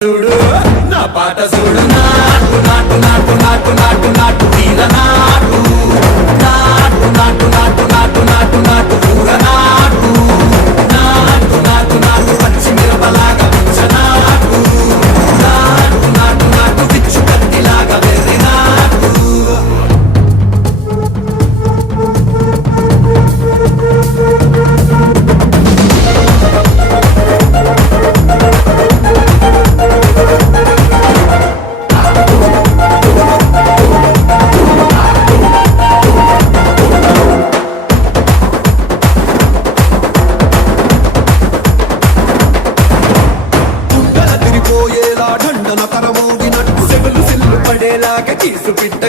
చూడు నా పాట చూడు నాటు నాటు నాటు నాటు నాటు నాటు తీర నాటు నాటు నాటు నాటు నాటు నాటు నాటు పూర నాటు నాటు నాటు నాటు పచ్చి మిరపలాగా పిచ్చ నాటు నాటు నాటు నాటు పిచ్చు కత్తిలాగా వెర్రి నాటు ढंडन करमोगिनट्टु सेगलु सिल्लु पडेलागे चीसु पिट्ट